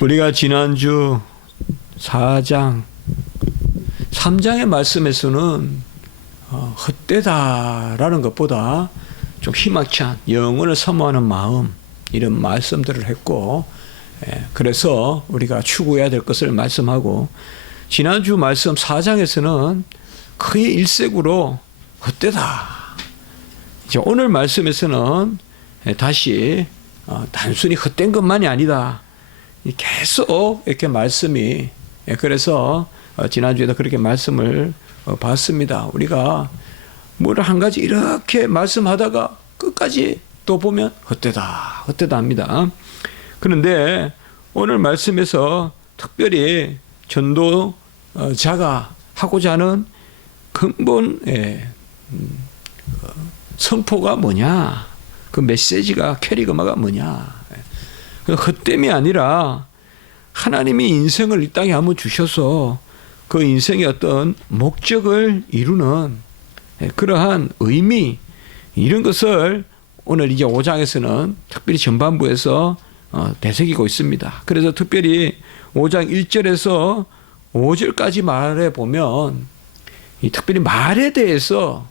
우리가 지난주 4장, 3장의 말씀에서는 헛되다라는 것보다 좀 희망찬 영혼을 사모하는 마음, 이런 말씀들을 했고, 그래서 우리가 추구해야 될 것을 말씀하고, 지난주 말씀 4장에서는 거의 일색으로 헛되다. 이제 오늘 말씀에서는 다시 단순히 헛된 것만이 아니다. 계속 이렇게 말씀이, 그래서 지난주에도 그렇게 말씀을 봤습니다. 우리가 뭘 한 가지 이렇게 말씀하다가 끝까지 또 보면 헛되다 합니다. 그런데 오늘 말씀에서 특별히 전도자가 하고자 하는 근본 선포가 뭐냐, 그 메시지가, 캐리그마가 뭐냐. 헛됨이 아니라 하나님이 인생을 이 땅에 한번 주셔서 그 인생의 어떤 목적을 이루는 그러한 의미, 이런 것을 오늘 이제 5장에서는 특별히 전반부에서 되새기고 있습니다. 그래서 특별히 5장 1절에서 5절까지 말해 보면 특별히 말에 대해서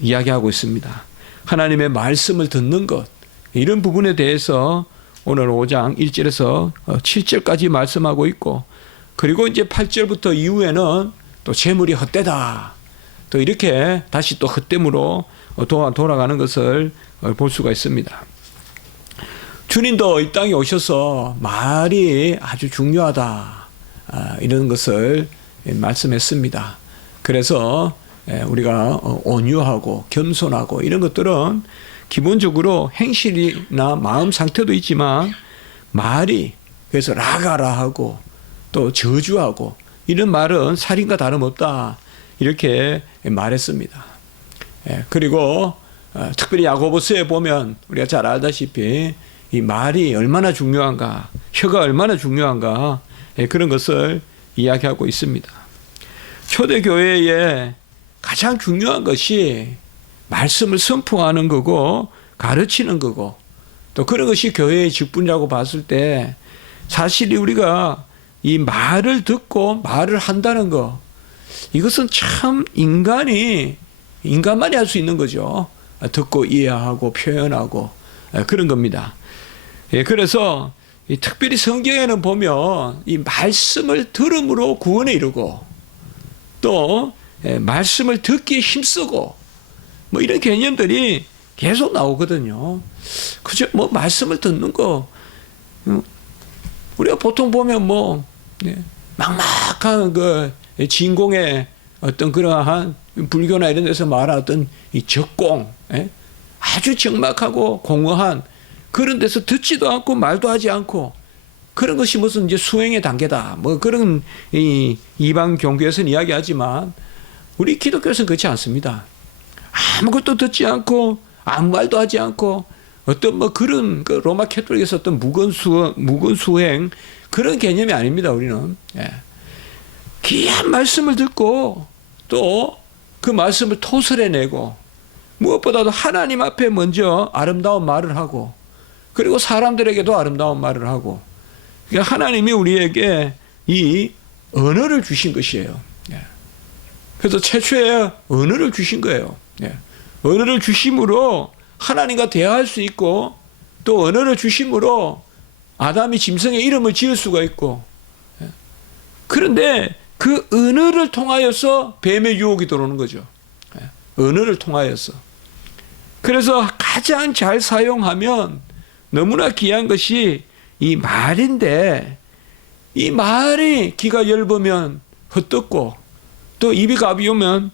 이야기하고 있습니다. 하나님의 말씀을 듣는 것, 이런 부분에 대해서 오늘 5장 1절에서 7절까지 말씀하고 있고, 그리고 이제 8절부터 이후에는 또 재물이 헛되다, 또 이렇게 다시 또 헛됨으로 돌아가는 것을 볼 수가 있습니다. 주님도 이 땅에 오셔서 말이 아주 중요하다, 이런 것을 말씀했습니다. 그래서 우리가 온유하고 겸손하고 이런 것들은 기본적으로 행실이나 마음 상태도 있지만, 말이, 그래서 라가라 하고 또 저주하고 이런 말은 살인과 다름없다, 이렇게 말했습니다. 그리고 특별히 야고보서에 보면 우리가 잘 알다시피 이 말이 얼마나 중요한가, 혀가 얼마나 중요한가, 그런 것을 이야기하고 있습니다. 초대교회에 가장 중요한 것이 말씀을 선포하는 거고 가르치는 거고, 또 그런 것이 교회의 직분이라고 봤을 때, 사실 우리가 이 말을 듣고 말을 한다는 거, 이것은 참 인간만이 할 수 있는 거죠. 듣고 이해하고 표현하고 그런 겁니다. 그래서 특별히 성경에는 보면 이 말씀을 들음으로 구원에 이르고, 또 말씀을 듣기에 힘쓰고, 뭐 이런 개념들이 계속 나오거든요. 그죠? 뭐 말씀을 듣는 거, 우리가 보통 보면 뭐 막막한 그 진공의 어떤 그러한 불교나 이런 데서 말하던 이 적공, 아주 적막하고 공허한 그런 데서 듣지도 않고 말도 하지 않고, 그런 것이 무슨 이제 수행의 단계다, 뭐 그런 이 이방 종교에서는 이야기하지만, 우리 기독교에서는 그렇지 않습니다. 아무것도 듣지 않고 아무 말도 하지 않고 어떤 뭐 그런 그 로마 캐톨릭에서 어떤 무건수행 그런 개념이 아닙니다. 우리는 귀한 말씀을 듣고 또 그 말씀을 토설해내고, 무엇보다도 하나님 앞에 먼저 아름다운 말을 하고, 그리고 사람들에게도 아름다운 말을 하고, 그러니까 하나님이 우리에게 이 언어를 주신 것이에요. 그래서 최초의 언어를 주신 거예요. 언어를 주심으로 하나님과 대화할 수 있고, 또 언어를 주심으로 아담이 짐승의 이름을 지을 수가 있고, 그런데 그 언어를 통하여서 뱀의 유혹이 들어오는 거죠. 언어를 통하여서. 그래서 가장 잘 사용하면 너무나 귀한 것이 이 말인데, 이 말이 귀가 엷으면 헛듣고, 또 입이 가비우면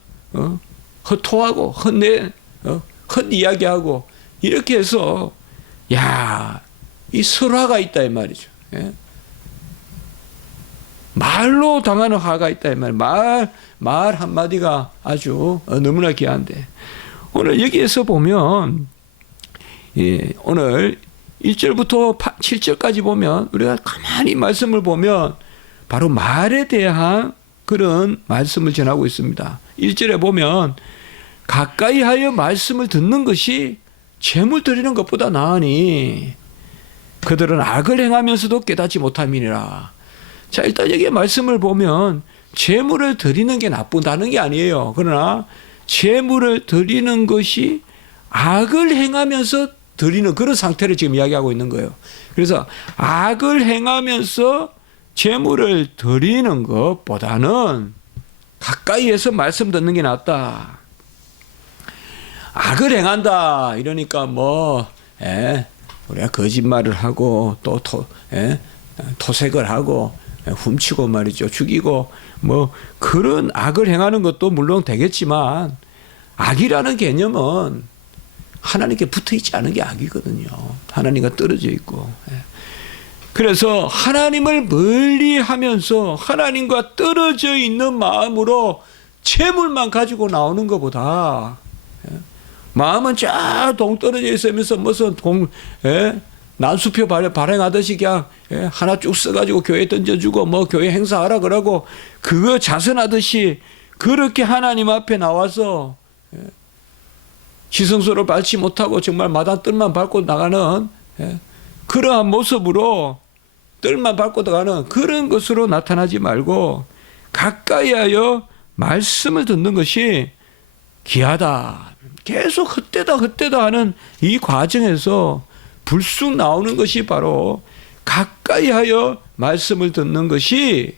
헛토하고 헛이야기하고, 이렇게 해서 이 설화가 있다 이 말이죠. 말로 당하는 화가 있다 이 말이에요. 말 한마디가 아주 너무나 귀한데, 오늘 여기에서 보면 오늘 1절부터 7절까지 보면, 우리가 가만히 말씀을 보면 바로 말에 대한 그런 말씀을 전하고 있습니다. 1절에 보면 가까이 하여 말씀을 듣는 것이 재물 드리는 것보다 나으니, 그들은 악을 행하면서도 깨닫지 못함이니라. 자, 일단 여기 말씀을 보면 제물을 드리는 게 나쁘다는 게 아니에요. 그러나 제물을 드리는 것이 악을 행하면서 드리는 그런 상태를 지금 이야기하고 있는 거예요. 그래서 악을 행하면서 제물을 드리는 것보다는 가까이에서 말씀 듣는 게 낫다. 악을 행한다 이러니까 우리가 거짓말을 하고 또 토색을 하고 훔치고 말이죠, 죽이고 그런 악을 행하는 것도 물론 되겠지만, 악이라는 개념은 하나님께 붙어 있지 않은 게 악이거든요. 하나님과 떨어져 있고. 그래서 하나님을 멀리하면서 하나님과 떨어져 있는 마음으로 재물만 가지고 나오는 것보다, 마음은 쫙 동떨어져 있으면서 무슨 난수표 발행하듯이 그냥 하나 쭉 써가지고 교회 던져주고 교회 행사하라 그러고 그거 자선하듯이 그렇게 하나님 앞에 나와서 지성소를 밟지 못하고 정말 마당 뜰만 밟고 나가는 그러한 모습으로 뜰만 밟고 나가는 그런 것으로 나타나지 말고 가까이 하여 말씀을 듣는 것이 귀하다. 계속 헛되다 하는 이 과정에서 불쑥 나오는 것이 바로 가까이 하여 말씀을 듣는 것이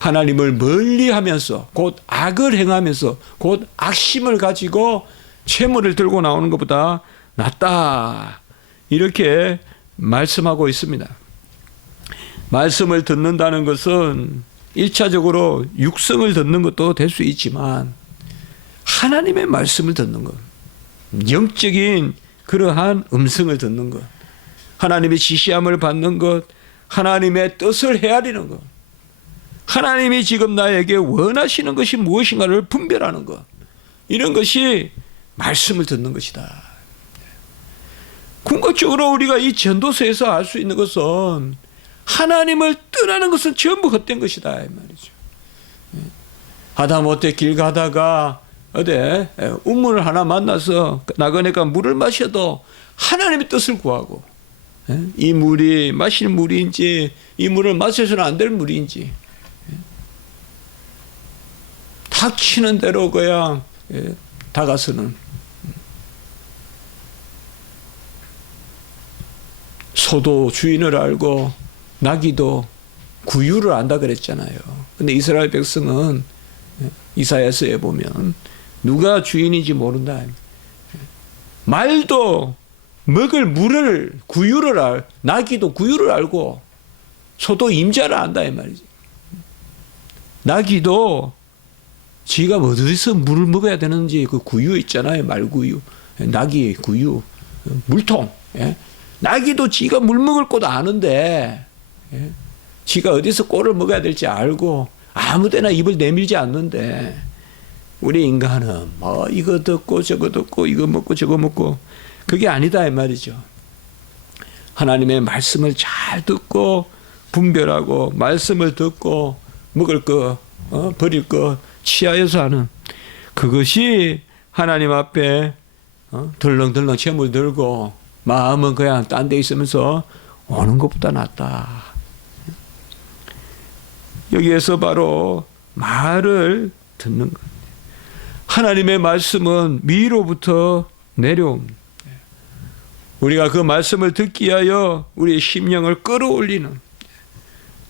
하나님을 멀리하면서 곧 악을 행하면서 곧 악심을 가지고 채무를 들고 나오는 것보다 낫다. 이렇게 말씀하고 있습니다. 말씀을 듣는다는 것은 1차적으로 육성을 듣는 것도 될 수 있지만 하나님의 말씀을 듣는 것, 영적인 그러한 음성을 듣는 것, 하나님의 지시함을 받는 것, 하나님의 뜻을 헤아리는 것, 하나님이 지금 나에게 원하시는 것이 무엇인가를 분별하는 것, 이런 것이 말씀을 듣는 것이다. 궁극적으로 우리가 이 전도서에서 알 수 있는 것은 하나님을 떠나는 것은 전부 헛된 것이다 이 말이죠. 하다못해 길 가다가 우물을 하나 만나서 나그네가 물을 마셔도 하나님의 뜻을 구하고, 이 물이 마실 물인지 이 물을 마셔서는 안 될 물인지 닥치는 대로 그냥 다가서는, 소도 주인을 알고 나귀도 구유를 안다 그랬잖아요. 근데 이스라엘 백성은 이사야서에 보면 누가 주인인지 모른다. 말도 먹을 물을 구유를 나귀도 구유를 알고 소도 임자를 안다 이 말이지. 나귀도 지가 어디서 물을 먹어야 되는지 그 구유 있잖아요. 말구유, 나귀 구유, 물통. 나귀도 지가 물 먹을 곳 아는데 지가 어디서 꼴을 먹어야 될지 알고 아무데나 입을 내밀지 않는데, 우리 인간은 이거 듣고 저거 듣고 이거 먹고 저거 먹고 그게 아니다 이 말이죠. 하나님의 말씀을 잘 듣고 분별하고 말씀을 듣고 먹을 거 버릴 거 취하여서 하는 그것이 하나님 앞에 덜렁덜렁 채물 들고 마음은 그냥 딴 데 있으면서 오는 것보다 낫다. 여기에서 바로 말을 듣는 것. 하나님의 말씀은 위로부터 내려옵니다. 우리가 그 말씀을 듣기 위하여 우리의 심령을 끌어올리는,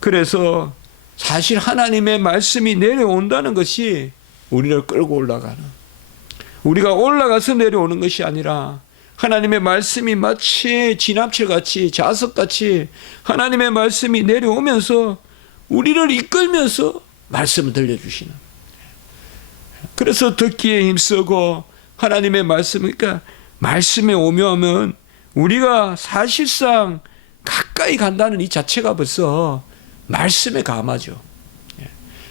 그래서 사실 하나님의 말씀이 내려온다는 것이 우리를 끌고 올라가는, 우리가 올라가서 내려오는 것이 아니라 하나님의 말씀이 마치 지납철같이 자석같이 하나님의 말씀이 내려오면서 우리를 이끌면서 말씀을 들려주시는, 그래서 듣기에 힘쓰고 하나님의 말씀, 그러니까 말씀에 오면 우리가 사실상 가까이 간다는 이 자체가 벌써 말씀에 감하죠.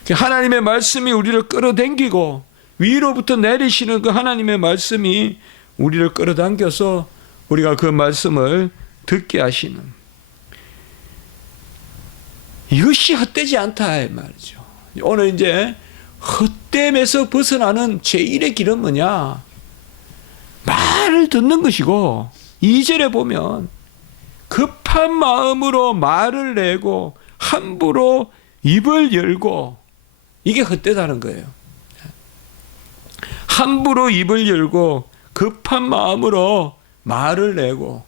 하나님의 말씀이 우리를 끌어당기고 위로부터 내리시는 그 하나님의 말씀이 우리를 끌어당겨서 우리가 그 말씀을 듣게 하시는, 이것이 헛되지 않다 이 말이죠. 오늘 이제 헛됨에서 벗어나는 제1의 길은 뭐냐? 말을 듣는 것이고, 2절에 보면 급한 마음으로 말을 내고 함부로 입을 열고, 이게 헛되다는 거예요. 함부로 입을 열고 급한 마음으로 말을 내고.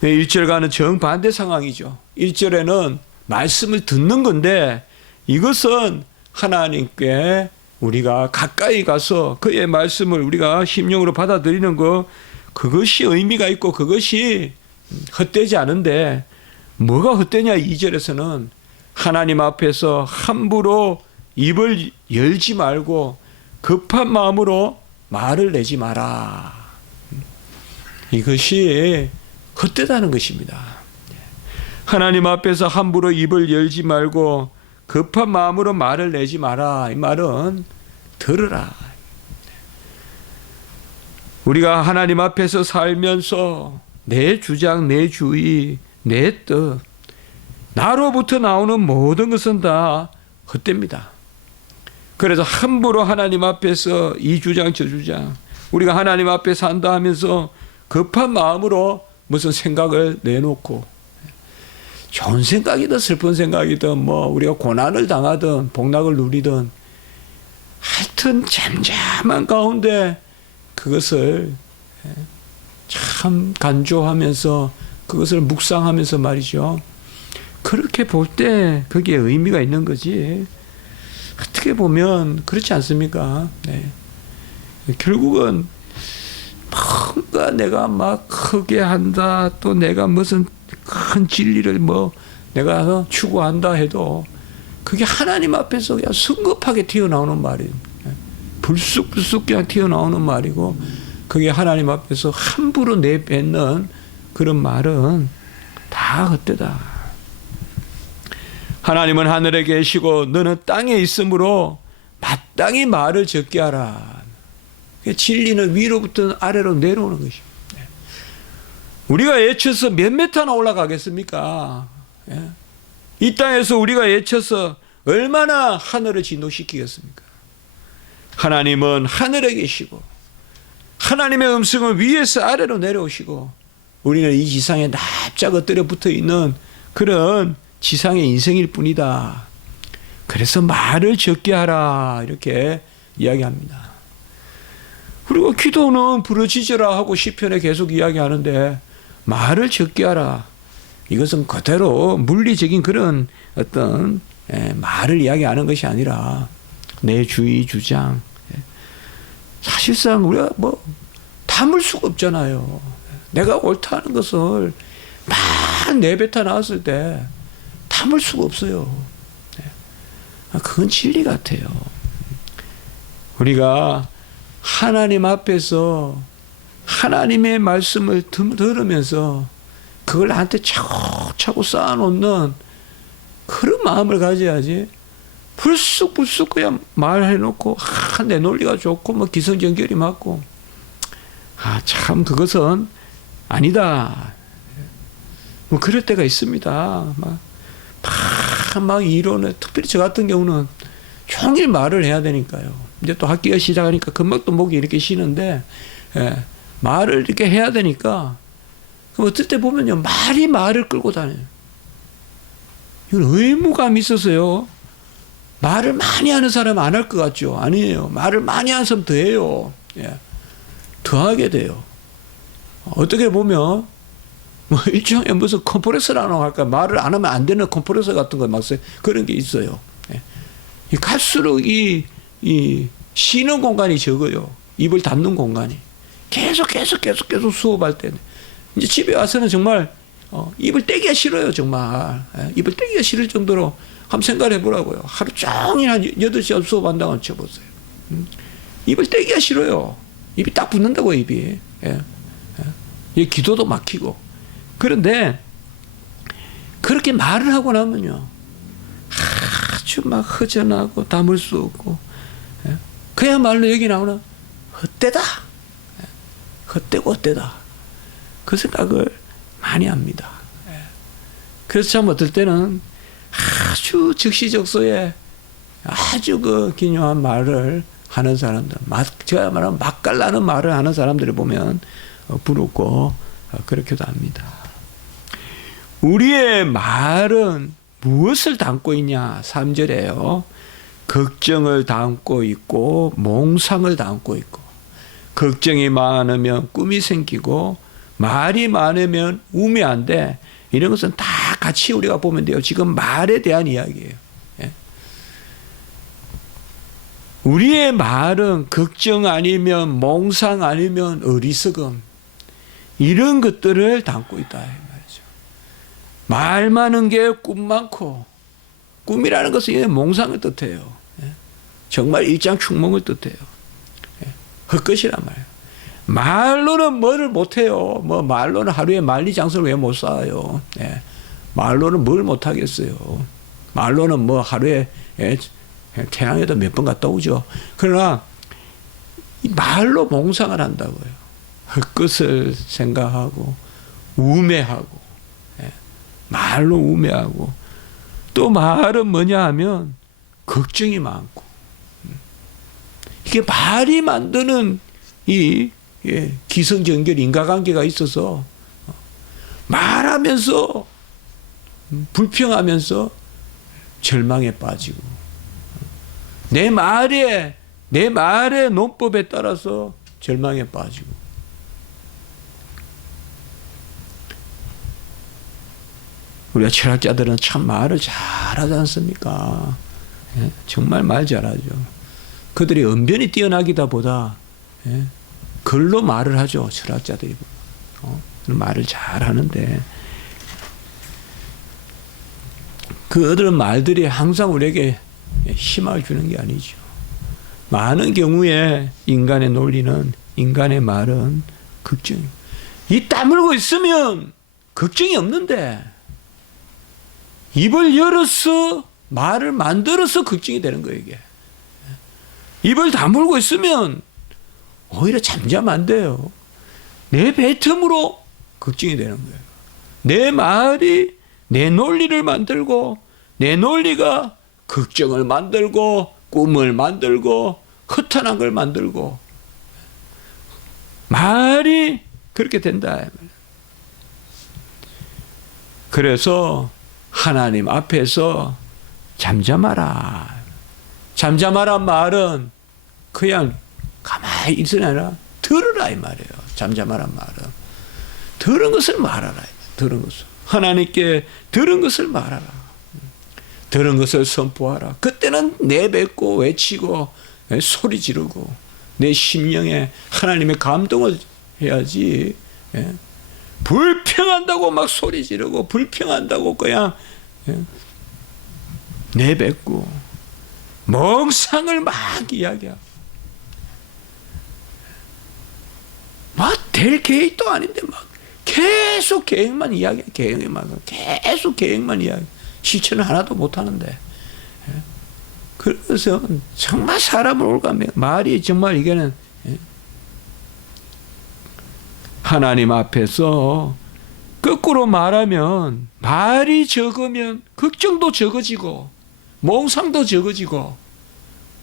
1절과는 정반대 상황이죠. 1절에는 말씀을 듣는 건데, 이것은 하나님께 우리가 가까이 가서 그의 말씀을 우리가 심령으로 받아들이는 것, 그것이 의미가 있고 그것이 헛되지 않은데, 뭐가 헛되냐? 2절에서는 하나님 앞에서 함부로 입을 열지 말고 급한 마음으로 말을 내지 마라. 이것이 헛되다는 것입니다. 하나님 앞에서 함부로 입을 열지 말고 급한 마음으로 말을 내지 마라. 이 말은 들으라. 우리가 하나님 앞에서 살면서 내 주장, 내 주의, 내 뜻, 나로부터 나오는 모든 것은 다 헛됩니다. 그래서 함부로 하나님 앞에서 이 주장 저 주장, 우리가 하나님 앞에 산다 하면서 급한 마음으로 무슨 생각을 내놓고, 좋은 생각이든 슬픈 생각이든 뭐 우리가 고난을 당하든 복락을 누리든 하여튼 잠잠한 가운데 그것을 참 간조하면서 그것을 묵상하면서 말이죠. 그렇게 볼 때 거기에 의미가 있는 거지. 어떻게 보면 그렇지 않습니까? 네. 결국은 뭔가 내가 막 크게 한다, 또 내가 무슨 큰 진리를 뭐 내가 추구한다 해도 그게 하나님 앞에서 그냥 성급하게 튀어나오는 말이에요. 불쑥불쑥 그냥 튀어나오는 말이고, 그게 하나님 앞에서 함부로 내뱉는 그런 말은 다 헛되다. 하나님은 하늘에 계시고 너는 땅에 있으므로 마땅히 말을 적게 하라. 진리는 위로부터 아래로 내려오는 것입니다. 우리가 예쳐서 몇 메타나 올라가겠습니까? 이 땅에서 우리가 예쳐서 얼마나 하늘을 진동시키겠습니까? 하나님은 하늘에 계시고 하나님의 음성은 위에서 아래로 내려오시고, 우리는 이 지상에 납작 엎드려 붙어 있는 그런 지상의 인생일 뿐이다. 그래서 말을 적게 하라, 이렇게 이야기합니다. 그리고 기도는 부르짖으라 하고 시편에 계속 이야기하는데 말을 적게 하라, 이것은 그대로 물리적인 그런 어떤 말을 이야기하는 것이 아니라 내 주의 주장, 사실상 우리가 뭐 담을 수가 없잖아요. 내가 옳다는 것을 막 내뱉어 나왔을 때 담을 수가 없어요. 그건 진리 같아요. 우리가 하나님 앞에서 하나님의 말씀을 들으면서 그걸 나한테 차곡차곡 쌓아놓는 그런 마음을 가져야지, 불쑥불쑥 그냥 말해놓고 내 논리가 좋고 뭐 기성전결이 맞고, 참 그것은 아니다. 뭐 그럴 때가 있습니다. 막 이론에, 특별히 저 같은 경우는 종일 말을 해야 되니까요. 이제 또 학기가 시작하니까 금방 또 목이 이렇게 쉬는데, 말을 이렇게 해야 되니까, 그럼 어떨 때 보면요, 말을 끌고 다녀요. 이건 의무감이 있어서요. 말을 많이 하는 사람 안 할 것 같죠? 아니에요. 말을 많이 하는 사람 더 해요. 더 하게 돼요. 어떻게 보면 뭐 일종의 무슨 컴프레서라고 할까, 말을 안 하면 안 되는 컴프레서 같은 거 막 그런 게 있어요. 갈수록 이 쉬는 공간이 적어요. 입을 닫는 공간이 계속 수업할 때는, 이제 집에 와서는 정말 입을 떼기가 싫어요. 정말 입을 떼기가 싫을 정도로 한번 생각해 보라고요. 하루 종일 한 8시간 수업한다고 쳐보세요. 입을 떼기가 싫어요. 입이 딱 붙는다고, 입이. 기도도 막히고. 그런데 그렇게 말을 하고 나면요, 아주 막 허전하고 담을 수 없고, 그야말로 여기 나오는 헛되다. 헛되고 헛되다. 그 생각을 많이 합니다. 그래서 참 어떨 때는 아주 적시적소에 아주 그 기묘한 말을 하는 사람들, 제가 말하면 맛깔나는 말을 하는 사람들을 보면 부럽고 그렇게도 합니다. 우리의 말은 무엇을 담고 있냐? 3절에요. 걱정을 담고 있고 몽상을 담고 있고, 걱정이 많으면 꿈이 생기고 말이 많으면 우매한데, 이런 것은 다 같이 우리가 보면 돼요. 지금 말에 대한 이야기예요. 예? 우리의 말은 걱정 아니면 몽상 아니면 어리석음, 이런 것들을 담고 있다 이 말이죠. 말 많은 게 꿈 많고, 꿈이라는 것은 몽상을 뜻해요. 예? 정말 일장춘몽을 뜻해요. 예? 헛것이란 말이에요. 말로는 뭐를 못해요. 뭐 말로는 하루에 만리장성을 왜 못 쌓아요. 예? 말로는 뭘 못하겠어요. 말로는 뭐 하루에 태양에도 몇 번 갔다 오죠. 그러나 말로 몽상을 한다고요. 헛것을 생각하고 우매하고, 말로 우매하고, 또 말은 뭐냐 하면 걱정이 많고, 이게 말이 만드는 이 기승전결 인과관계가 있어서 말하면서 불평하면서 절망에 빠지고, 내 말의 논법에 따라서 절망에 빠지고, 우리가 철학자들은 참 말을 잘하지 않습니까? 예? 정말 말 잘하죠. 그들이 언변이 뛰어나기다 보다 글로 말을 하죠. 철학자들이 말을 잘하는데, 그들은 말들이 항상 우리에게 희망을 주는 게 아니죠. 많은 경우에 인간의 논리는, 인간의 말은 걱정이에요. 입 다물고 있으면 걱정이 없는데, 입을 열어서 말을 만들어서 걱정이 되는 거예요, 이게. 입을 다물고 있으면 오히려 잠잠한데요. 내 뱉음으로 걱정이 되는 거예요. 내 말이 내 논리를 만들고, 내 논리가 걱정을 만들고, 꿈을 만들고, 허탄한 걸 만들고, 말이 그렇게 된다. 그래서 하나님 앞에서 잠잠하라. 잠잠하란 말은 그냥 가만히 있으니 아니라 들으라 이 말이에요. 잠잠하란 말은 들은 것을 말하라. 들은 것을, 하나님께 들은 것을 말하라. 들은 것을 선포하라. 그때는 내뱉고 외치고 소리 지르고 내 심령에 하나님의 감동을 해야지. 불평한다고 막 소리 지르고, 불평한다고 그냥 내뱉고 멍상을 막 이야기하고, 막 될 계획도 아닌데 막 계속 계획만 이야기해. 계속 계획만 이야기. 실천을 하나도 못하는데. 그래서 정말 사람을 올가며 말이 정말 이게는 하나님 앞에서 거꾸로 말하면, 말이 적으면 걱정도 적어지고 몽상도 적어지고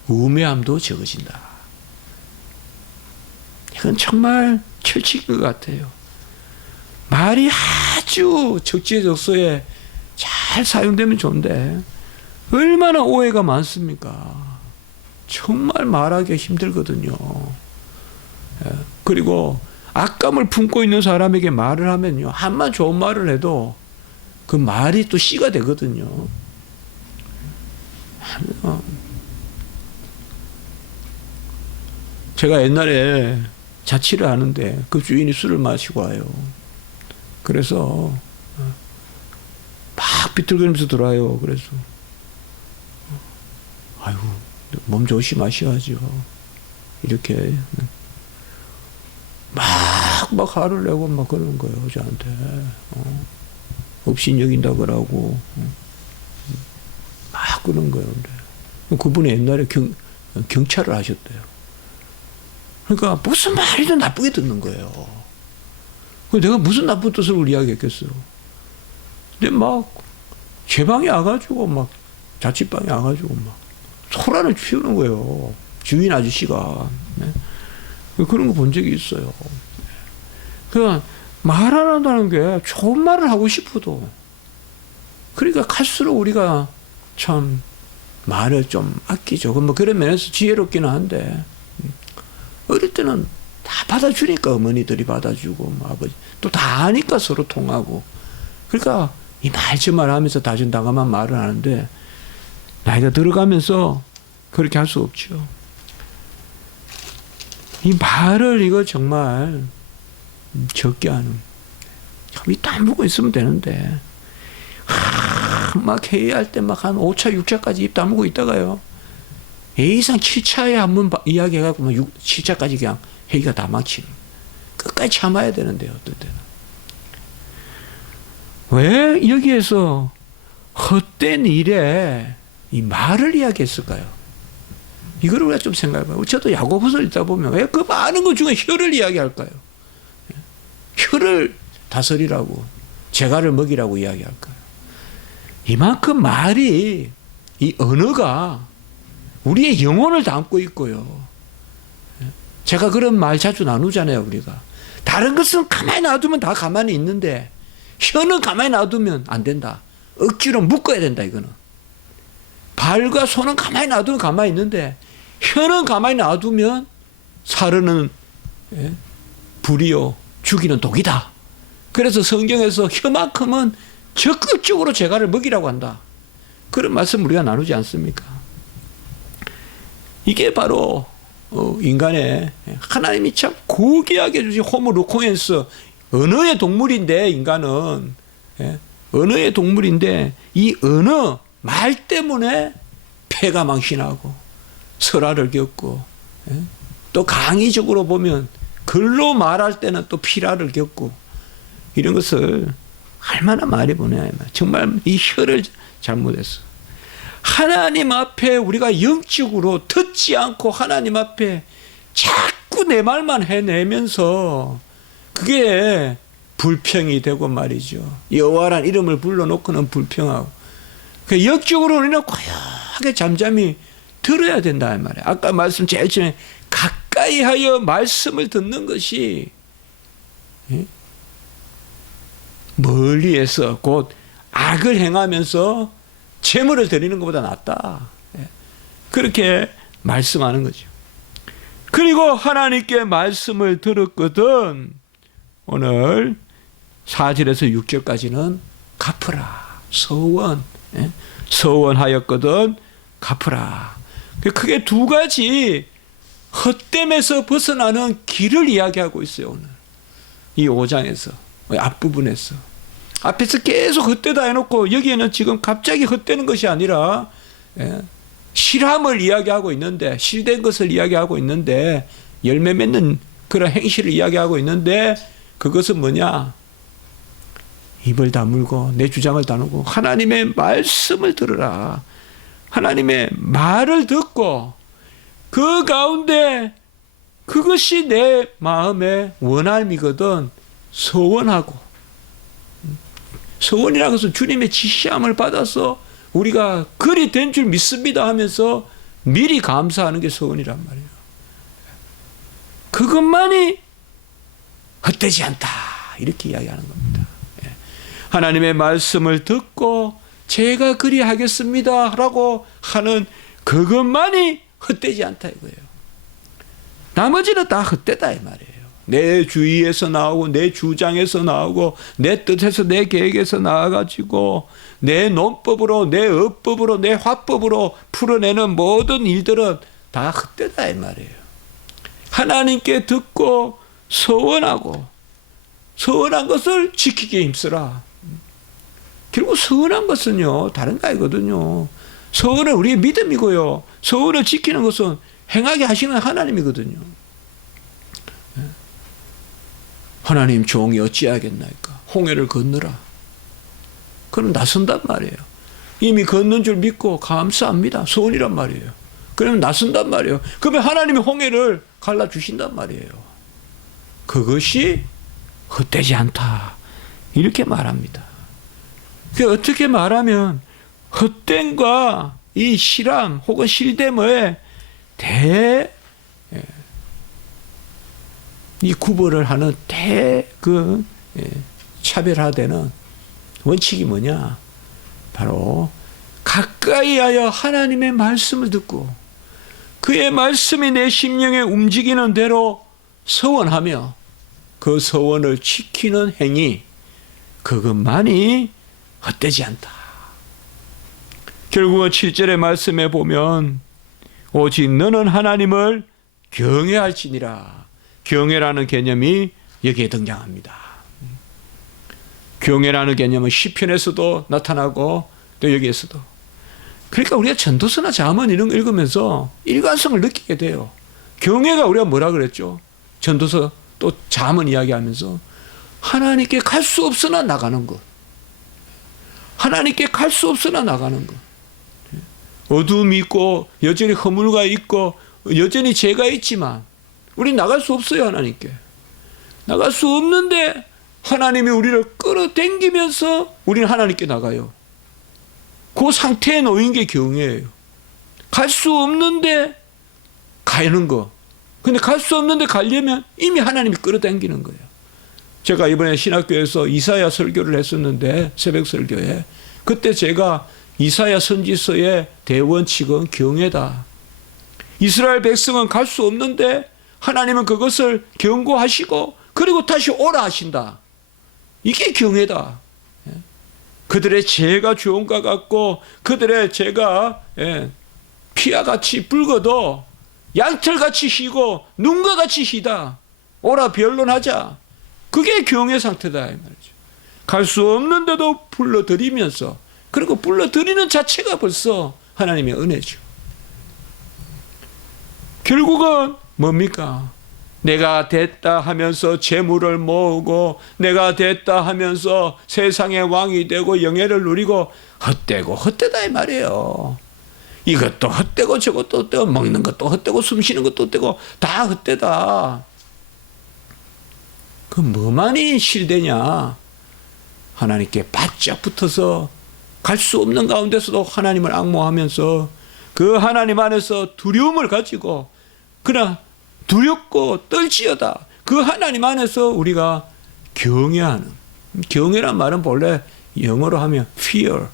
우매함도 적어진다. 이건 정말 철칙인 것 같아요. 말이 아주 적재적소에 잘 사용되면 좋은데 얼마나 오해가 많습니까? 정말 말하기가 힘들거든요. 그리고 악감을 품고 있는 사람에게 말을 하면요, 한만 좋은 말을 해도 그 말이 또 씨가 되거든요. 제가 옛날에 자취를 하는데 그 주인이 술을 마시고 와요. 그래서 막 비틀거리면서 들어와요. 그래서 아이고, 몸 조심하셔야죠. 이렇게 막 화를 내고 막 그러는 거예요, 저한테. 업신여긴다 그러고 막 그런 거예요. 근데 그분이 옛날에 경찰을 하셨대요. 그러니까 무슨 말이든 나쁘게 듣는 거예요. 내가 무슨 나쁜 뜻을 이야기했겠어요. 근데 막 제 방에 와가지고 막 자취방에 와가지고 막 소란을 피우는 거예요. 주인 아저씨가. 네? 그런 거 본 적이 있어요. 그러니까 말 안 한다는 게 좋은 말을 하고 싶어도. 그러니까 갈수록 우리가 참 말을 좀 아끼죠. 뭐 그런 면에서 지혜롭기는 한데, 어릴 때는 다 받아주니까 어머니들이 받아주고, 뭐 아버지 또 다 아니까 서로 통하고. 그러니까 이 말 저 말 하면서 다정다감한 말을 하는데, 나이가 들어가면서 그렇게 할 수 없죠. 이 말을 이거 정말 적게 하는. 참, 이 다물고 있으면 되는데, 막 회의할 때 막 한 5차, 6차까지 입 다물고 있다가요. A상 7차에 한번 이야기해갖고, 7차까지 그냥 회의가 다 막히는. 끝까지 참아야 되는데, 어떨 때는. 왜 여기에서 헛된 일에 이 말을 이야기했을까요? 이거를 우리가 좀 생각해봐요. 저도 야고보서를 읽다 보면 왜 그 많은 것 중에 혀를 이야기할까요? 혀를 다스리라고, 재갈을 먹이라고 이야기할까요? 이만큼 말이, 이 언어가 우리의 영혼을 담고 있고요. 제가 그런 말 자주 나누잖아요, 우리가. 다른 것은 가만히 놔두면 다 가만히 있는데, 혀는 가만히 놔두면 안 된다. 억지로 묶어야 된다, 이거는. 발과 손은 가만히 놔두면 가만히 있는데, 혀는 가만히 놔두면 사르는 불이요, 죽이는 독이다. 그래서 성경에서 혀만큼은 적극적으로 재갈을 먹이라고 한다. 그런 말씀 우리가 나누지 않습니까? 이게 바로 인간의, 하나님이 참 고귀하게 주신 호모 루코엔스, 언어의 동물인데, 인간은 언어의 동물인데, 이 언어, 말 때문에 폐가 망신하고 설화를 겪고, 또 강의적으로 보면 글로 말할 때는 또 피라를 겪고, 이런 것을 얼마나 많이 보내야. 정말 이 혀를 잘못했어. 하나님 앞에 우리가 영적으로 듣지 않고 하나님 앞에 자꾸 내 말만 해내면서 그게 불평이 되고 말이죠. 여호와란 이름을 불러놓고는 불평하고. 그 역적으로 우리는 고요하게 잠잠히 들어야 된다 이 말이에요. 아까 말씀 제일 전에 가까이 하여 말씀을 듣는 것이 멀리에서 곧 악을 행하면서 재물을 드리는 것보다 낫다. 그렇게 말씀하는 거죠. 그리고 하나님께 말씀을 들었거든 오늘 4절에서 6절까지는 갚으라. 서원하였거든 갚으라. 크게 두 가지 헛됨에서 벗어나는 길을 이야기하고 있어요. 오늘 이 5장에서 앞부분에서. 앞에서 계속 헛되다 해놓고 여기에는 지금 갑자기 헛되는 것이 아니라 실함을 이야기하고 있는데, 실된 것을 이야기하고 있는데, 열매 맺는 그런 행실을 이야기하고 있는데, 그것은 뭐냐? 입을 다물고 내 주장을 다루고 하나님의 말씀을 들으라. 하나님의 말을 듣고 그 가운데 그것이 내 마음의 원함이거든 서원하고. 서원이라는 것은 주님의 지시함을 받아서 우리가 그리 된 줄 믿습니다 하면서 미리 감사하는 게 서원이란 말이에요. 그것만이 헛되지 않다 이렇게 이야기하는 겁니다. 하나님의 말씀을 듣고 제가 그리 하겠습니다 라고 하는 그것만이 헛되지 않다 이거예요. 나머지는 다 헛되다 이 말이에요. 내 주의에서 나오고 내 주장에서 나오고 내 뜻에서 내 계획에서 나와가지고 내 논법으로 내 어법으로 내 화법으로 풀어내는 모든 일들은 다 헛되다 이 말이에요. 하나님께 듣고 서원하고 서원한 것을 지키기에 힘쓰라. 결국 서원한 것은요 다른 거 아니거든요. 서원은 우리의 믿음이고요. 서원을 지키는 것은 행하게 하시는 하나님이거든요. 하나님 종이 어찌하겠나이까. 홍해를 건너라. 그럼 나선단 말이에요. 이미 건넌 줄 믿고 감사합니다. 소원이란 말이에요. 그러면 나선단 말이에요. 그러면 하나님이 홍해를 갈라주신단 말이에요. 그것이 헛되지 않다. 이렇게 말합니다. 어떻게 말하면 헛됨과 이 실함 혹은 실됨의 이 구별을 하는 그 차별화되는 원칙이 뭐냐? 바로 가까이 하여 하나님의 말씀을 듣고 그의 말씀이 내 심령에 움직이는 대로 서원하며 그 서원을 지키는 행위, 그것만이 헛되지 않다. 결국은 7절의 말씀에 보면 오직 너는 하나님을 경외할지니라. 경외라는 개념이 여기에 등장합니다. 경외라는 개념은 시편에서도 나타나고 또 여기에서도. 그러니까 우리가 전도서나 잠언 이런 거 읽으면서 일관성을 느끼게 돼요. 경외가 우리가 뭐라 그랬죠? 전도서 또 잠언 이야기하면서 하나님께 갈 수 없으나 나가는 것. 하나님께 갈 수 없으나 나가는 것. 어둠이 있고 여전히 허물가 있고 여전히 죄가 있지만 우리 나갈 수 없어요. 하나님께 나갈 수 없는데 하나님이 우리를 끌어당기면서 우리는 하나님께 나가요. 그 상태에 놓인 게 경외예요. 갈 수 없는데 가는 거. 근데 갈 수 없는데 가려면 이미 하나님이 끌어당기는 거예요. 제가 이번에 신학교에서 이사야 설교를 했었는데 새벽 설교에 그때 제가 이사야 선지서의 대원칙은 경외다. 이스라엘 백성은 갈 수 없는데 하나님은 그것을 경고하시고 그리고 다시 오라 하신다. 이게 경외다. 그들의 죄가 주홍과 같고 그들의 죄가 피와 같이 붉어도 양털같이 희고 눈과 같이 희다. 오라 변론하자. 그게 경외 상태다 이 말이죠. 갈 수 없는데도 불러들이면서 그리고 불러들이는 자체가 벌써 하나님의 은혜죠. 결국은 뭡니까? 내가 됐다 하면서 재물을 모으고 내가 됐다 하면서 세상의 왕이 되고 영예를 누리고 헛되고 헛되다 이 말이에요. 이것도 헛되고 저것도 헛되고 먹는 것도 헛되고 숨 쉬는 것도 헛되고 다 헛되다. 그 뭐만이 실되냐? 하나님께 바짝 붙어서 갈 수 없는 가운데서도 하나님을 앙모하면서 그 하나님 안에서 두려움을 가지고 그러나 두렵고 떨지어다. 그 하나님 안에서 우리가 경외하는. 경외란 말은 본래 영어로 하면 fear,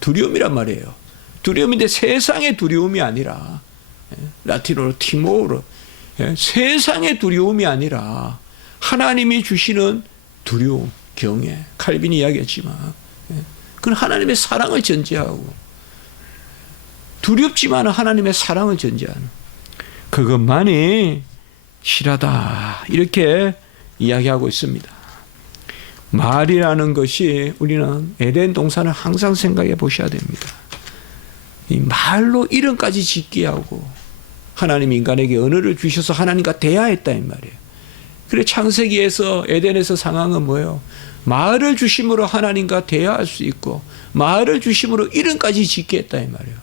두려움이란 말이에요. 두려움인데 세상의 두려움이 아니라 라틴어로 티모르, 세상의 두려움이 아니라 하나님이 주시는 두려움, 경외. 칼빈이 이야기했지만 그건 하나님의 사랑을 전제하고 두렵지만 하나님의 사랑을 전제하는 그것만이 실하다. 이렇게 이야기하고 있습니다. 말이라는 것이 우리는 에덴 동산을 항상 생각해 보셔야 됩니다. 이 말로 이름까지 짓게 하고 하나님 인간에게 언어를 주셔서 하나님과 대화했다 이 말이에요. 그래 창세기에서 에덴에서 상황은 뭐예요? 말을 주심으로 하나님과 대화할 수 있고 말을 주심으로 이름까지 짓게 했다 이 말이에요.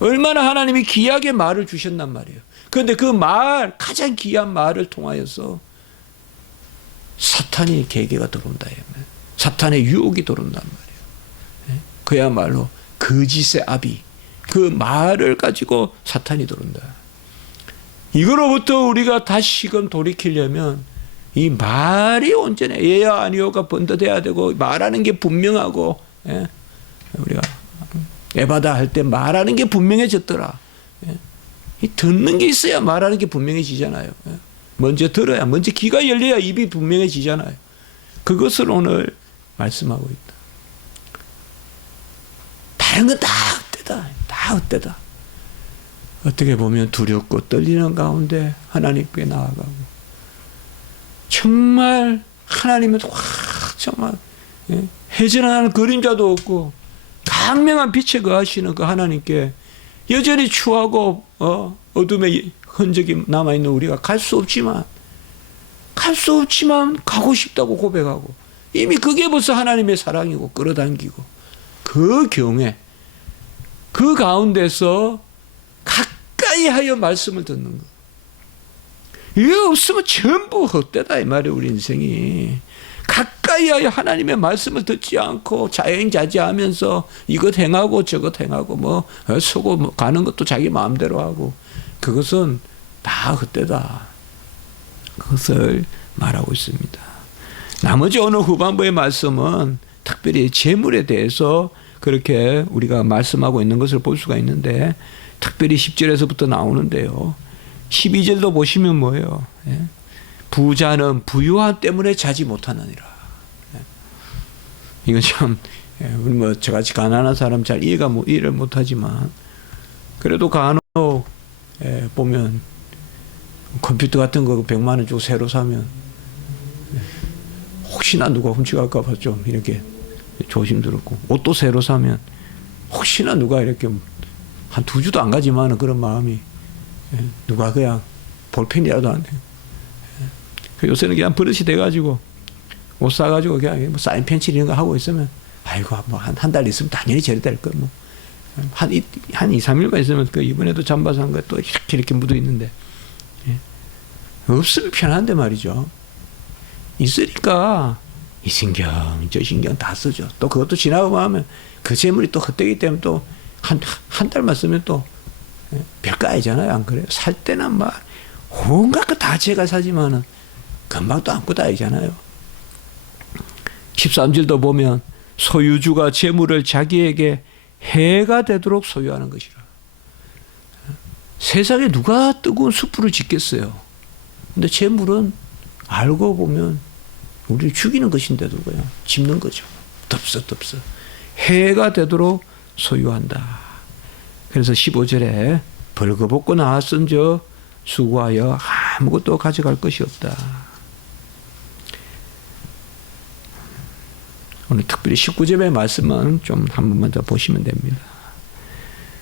얼마나 하나님이 귀하게 말을 주셨단 말이에요. 그런데 그 말, 가장 귀한 말을 통하여서 사탄이 계계가 들어온다. 사탄의 유혹이 들어온단 말이에요. 그야말로 거짓의 아비. 그 말을 가지고 사탄이 들어온다. 이거로부터 우리가 다시금 돌이키려면 이 말이 온전해. 예야 아니오가 번듯해야 되고 말하는 게 분명하고 우리가 에바다 할 때 말하는 게 분명해졌더라. 듣는 게 있어야 말하는 게 분명해지잖아요. 먼저 들어야, 먼저 귀가 열려야 입이 분명해지잖아요. 그것을 오늘 말씀하고 있다. 다른 건 다 헛되다. 다 헛되다. 어떻게 보면 두렵고 떨리는 가운데 하나님께 나아가고 정말 하나님은 정말 회전하는 그림자도 없고 강명한 빛에 거하시는 그 하나님께 여전히 추하고 어둠의 흔적이 남아있는 우리가 갈 수 없지만 가고 싶다고 고백하고 이미 그게 벌써 하나님의 사랑이고 끌어당기고 그 경외 그 가운데서 가까이 하여 말씀을 듣는 것. 이거 없으면 전부 헛되다 이 말이에요. 우리 인생이 가까이 하여 하나님의 말씀을 듣지 않고 자연자재하면서 이것 행하고 저것 행하고 뭐 서고 가는 것도 자기 마음대로 하고 그것은 다 헛되다. 그것을 말하고 있습니다. 나머지 오늘 후반부의 말씀은 특별히 재물에 대해서 그렇게 우리가 말씀하고 있는 것을 볼 수가 있는데, 특별히 10절에서부터 나오는데요. 12절도 보시면 뭐예요? 예? 부자는 부유함 때문에 자지 못하느니라. 예? 이건 참, 우리 뭐 저같이 가난한 사람 잘 이해를 못하지만, 그래도 간혹 보면 컴퓨터 같은 거 100만 원 주고 새로 사면 혹시나 누가 훔쳐갈까 봐 좀 이렇게 조심스럽고, 옷도 새로 사면 혹시나 누가 이렇게 한 2주도 안 가지만 그런 마음이, 누가 그냥 볼펜이라도 안 돼. 요새는 그냥 버릇이 돼가지고 옷 사가지고 그냥 뭐 사인 펜칠 이런 거 하고 있으면, 아이고 뭐 한 달 있으면 당연히 제대될 거 뭐. 한 2, 3일만 있으면 그 이번에도 잠바 산 거 또 이렇게 묻어 있는데, 없으면 편한데 말이죠. 있으니까 이 신경 저 신경 다 쓰죠. 또 그것도 지나고 하면 그 재물이 또 헛되기 때문에 또 한 달만 쓰면 또 별거 아니잖아요. 안 그래요? 살 때는 막 온갖 거 다 제가 사지만은 금방 또 아무것도 아니잖아요. 13절도 보면 소유주가 재물을 자기에게 해가 되도록 소유하는 것이라. 세상에 누가 뜨거운 숯불을 짓겠어요. 근데 재물은 알고 보면 우리를 죽이는 것인데도 그냥 집는 거죠. 덥석 해가 되도록 소유한다. 그래서 15절에 벌거벗고 나왔은저 수고하여 아무것도 가져갈 것이 없다. 오늘 특별히 19절의 말씀은 좀 한 번만 더 보시면 됩니다.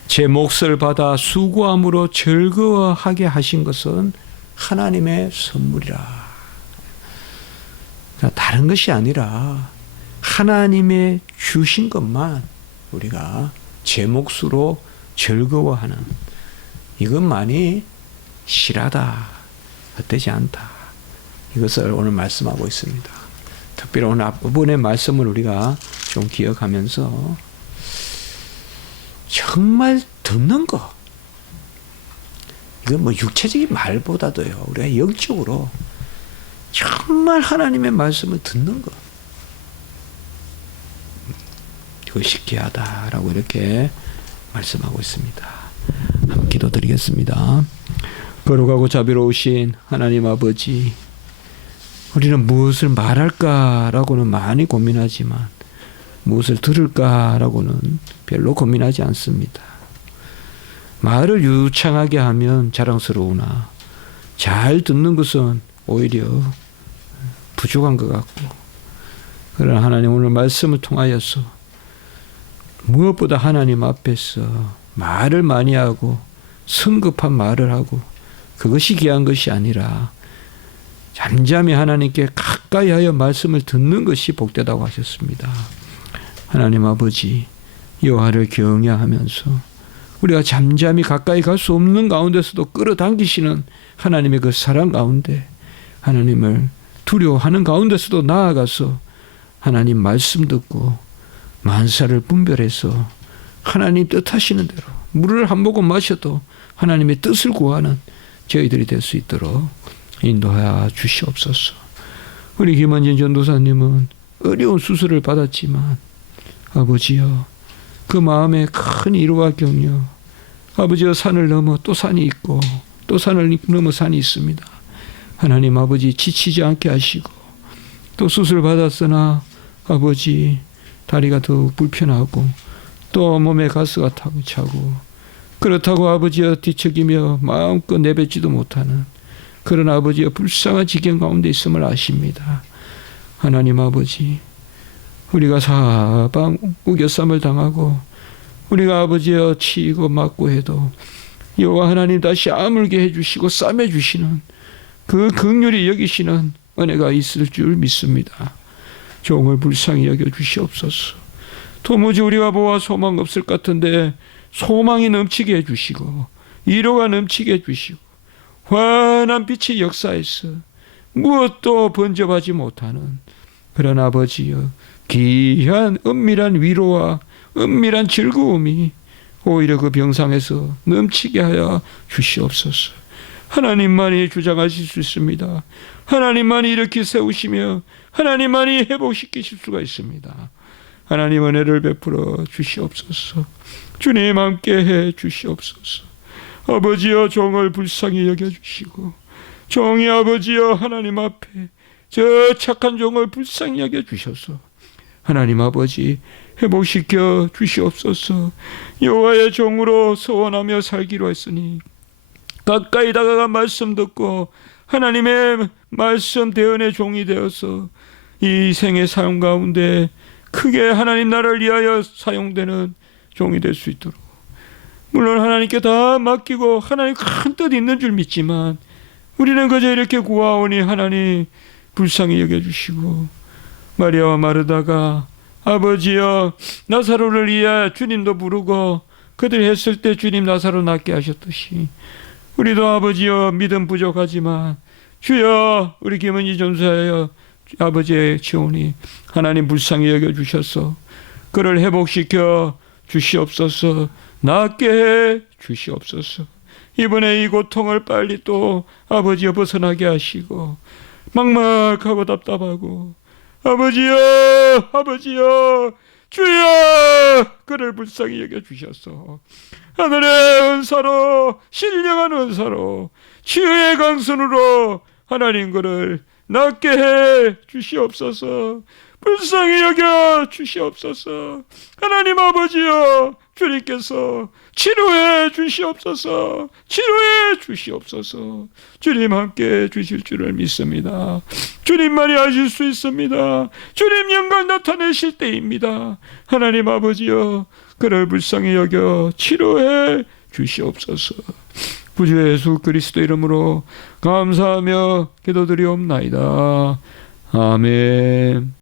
제 몫을 받아 수고함으로 즐거워하게 하신 것은 하나님의 선물이라. 그러니까 다른 것이 아니라 하나님의 주신 것만 우리가 제 몫으로 즐거워하는, 이것만이 실하다, 헛되지 않다. 이것을 오늘 말씀하고 있습니다. 특별히 오늘 앞부분의 말씀을 우리가 좀 기억하면서 정말 듣는 거, 이건 뭐 육체적인 말보다도요, 우리가 영적으로 정말 하나님의 말씀을 듣는 것, 그것이 귀하다라고 이렇게 말씀하고 있습니다. 한번 기도드리겠습니다. 거룩하고 자비로우신 하나님 아버지, 우리는 무엇을 말할까라고는 많이 고민하지만 무엇을 들을까라고는 별로 고민하지 않습니다. 말을 유창하게 하면 자랑스러우나 잘 듣는 것은 오히려 부족한 것 같고, 그러나 하나님 오늘 말씀을 통하여서 무엇보다 하나님 앞에서 말을 많이 하고 성급한 말을 하고 그것이 귀한 것이 아니라 잠잠히 하나님께 가까이 하여 말씀을 듣는 것이 복되다고 하셨습니다. 하나님 아버지, 여호와를 경외하면서 우리가 잠잠히 가까이 갈 수 없는 가운데서도 끌어당기시는 하나님의 그 사랑 가운데, 하나님을 두려워하는 가운데서도 나아가서 하나님 말씀 듣고 만사를 분별해서 하나님 뜻하시는 대로 물을 한 모금 마셔도 하나님의 뜻을 구하는 저희들이 될 수 있도록 인도하여 주시옵소서. 우리 김원진 전도사님은 어려운 수술을 받았지만 아버지여, 그 마음에 큰 위로와 격려, 아버지여, 산을 넘어 또 산이 있고 또 산을 넘어 산이 있습니다. 하나님 아버지, 지치지 않게 하시고, 또 수술 받았으나 아버지 다리가 더욱 불편하고 또 몸에 가스가 타고 차고, 그렇다고 아버지여 뒤척이며 마음껏 내뱉지도 못하는 그런 아버지여 불쌍한 지경 가운데 있음을 아십니다. 하나님 아버지, 우리가 사방 우겨쌈을 당하고 우리가 아버지여 치고 맞고 해도 여호와 하나님 다시 아물게 해주시고 싸매주시는 그 긍휼히 여기시는 은혜가 있을 줄 믿습니다. 종을 불쌍히 여겨주시옵소서. 도무지 우리가 보아 소망 없을 것 같은데 소망이 넘치게 해주시고 위로가 넘치게 해주시고 환한 빛의 역사에서 무엇도 번잡하지 못하는 그런 아버지여, 귀한 은밀한 위로와 은밀한 즐거움이 오히려 그 병상에서 넘치게 하여 주시옵소서. 하나님만이 주장하실 수 있습니다. 하나님만이 일으켜 세우시며 하나님만이 회복시키실 수가 있습니다. 하나님 은혜를 베풀어 주시옵소서. 주님 함께해 주시옵소서. 아버지여 종을 불쌍히 여겨주시고 종이 아버지여 하나님 앞에 저 착한 종을 불쌍히 여겨주셔서 하나님 아버지 회복시켜 주시옵소서. 여호와의 종으로 소원하며 살기로 했으니 가까이 다가가 말씀 듣고 하나님의 말씀 대언의 종이 되어서 이 생의 삶 가운데 크게 하나님 나라를 위하여 사용되는 종이 될 수 있도록, 물론 하나님께 다 맡기고 하나님 큰 뜻 있는 줄 믿지만 우리는 그저 이렇게 구하오니 하나님 불쌍히 여겨주시고, 마리아와 마르다가 아버지여 나사로를 위하여 주님도 부르고 그들이 했을 때 주님 나사로 낫게 하셨듯이 우리도 아버지여 믿음 부족하지만 주여 우리 김은희 전사여 아버지의 지원이 하나님 불쌍히 여겨주셔서 그를 회복시켜 주시옵소서. 낫게 해 주시옵소서. 이번에 이 고통을 빨리 또 아버지여 벗어나게 하시고, 막막하고 답답하고 아버지여 주여 그를 불쌍히 여겨주셔서 하늘의 은사로 신령한 은사로 치유의 강선으로 하나님 그를 낫게 해 주시옵소서. 불쌍히 여겨 주시옵소서. 하나님 아버지여 주님께서 치료해 주시옵소서. 치료해 주시옵소서. 주님 함께 주실 줄을 믿습니다. 주님만이 하실 수 있습니다. 주님 영광 나타내실 때입니다. 하나님 아버지여 그를 불쌍히 여겨 치료해 주시옵소서. 구주 예수 그리스도 이름으로 감사하며 기도드리옵나이다. 아멘.